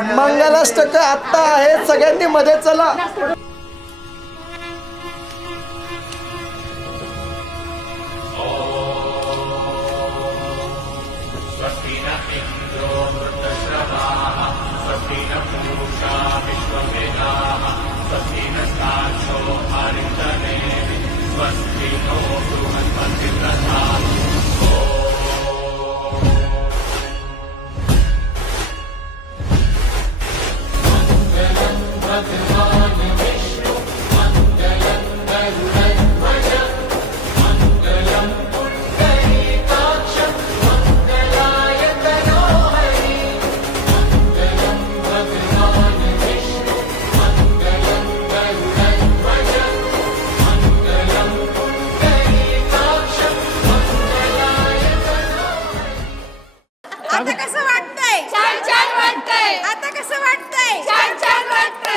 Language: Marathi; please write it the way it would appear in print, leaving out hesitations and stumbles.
मंगलाष्टक आता आहे, सगळ्यांनी मध्ये चला. आता कसं वाटतंय? छान छान वाटतंय. आता कसं वाटतंय?